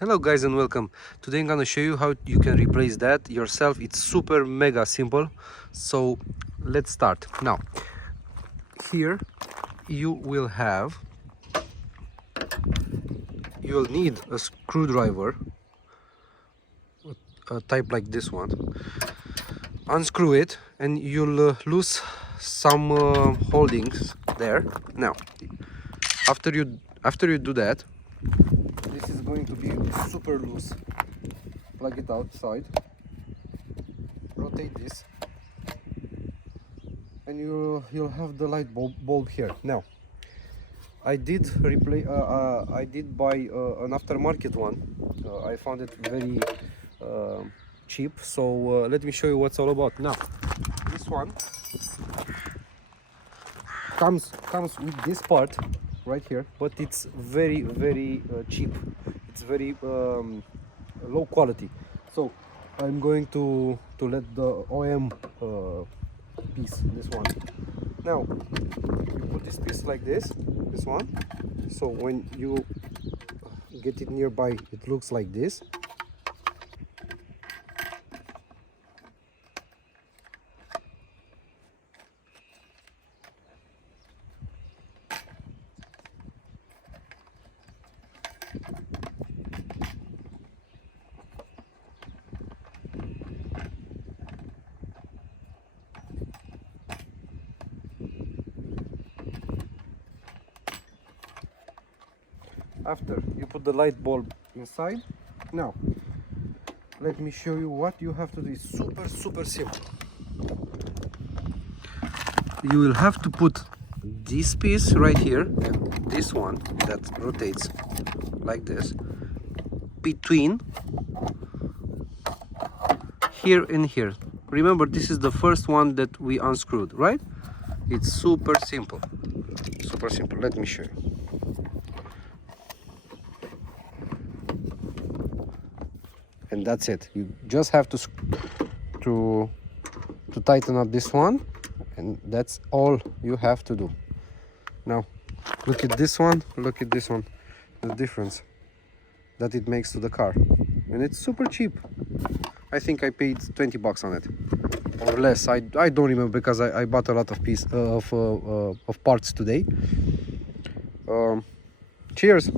Hello guys and welcome. Today I'm gonna show you how you can replace that yourself. It's super mega simple. So let's start. Now here you'll need a screwdriver, a type like this one. Unscrew it and you'll lose some holdings there. Now after you do that, this is going to be super loose. Plug it outside, rotate this, and you'll have the light bulb here. Now I did buy an aftermarket one. I found it very cheap, so let me show you what's all about. Now this one comes with this part right here, but it's very cheap. It's very low quality, so I'm going to let the OM piece, this one. Now you put this piece like this one, so when you get it nearby it looks like this. After you put the light bulb inside, now let me show you what you have to do. It's super simple. You will have to put this piece right here and this one that rotates like this between here and here. Remember, this is the first one that we unscrewed, right? It's super simple. Let me show you. And that's it. You just have to tighten up this one, and that's all you have to do. Now look at this one, the difference that it makes to the car, and it's super cheap. I think I paid 20 bucks on it or less. I don't remember because I bought a lot of parts today. Cheers.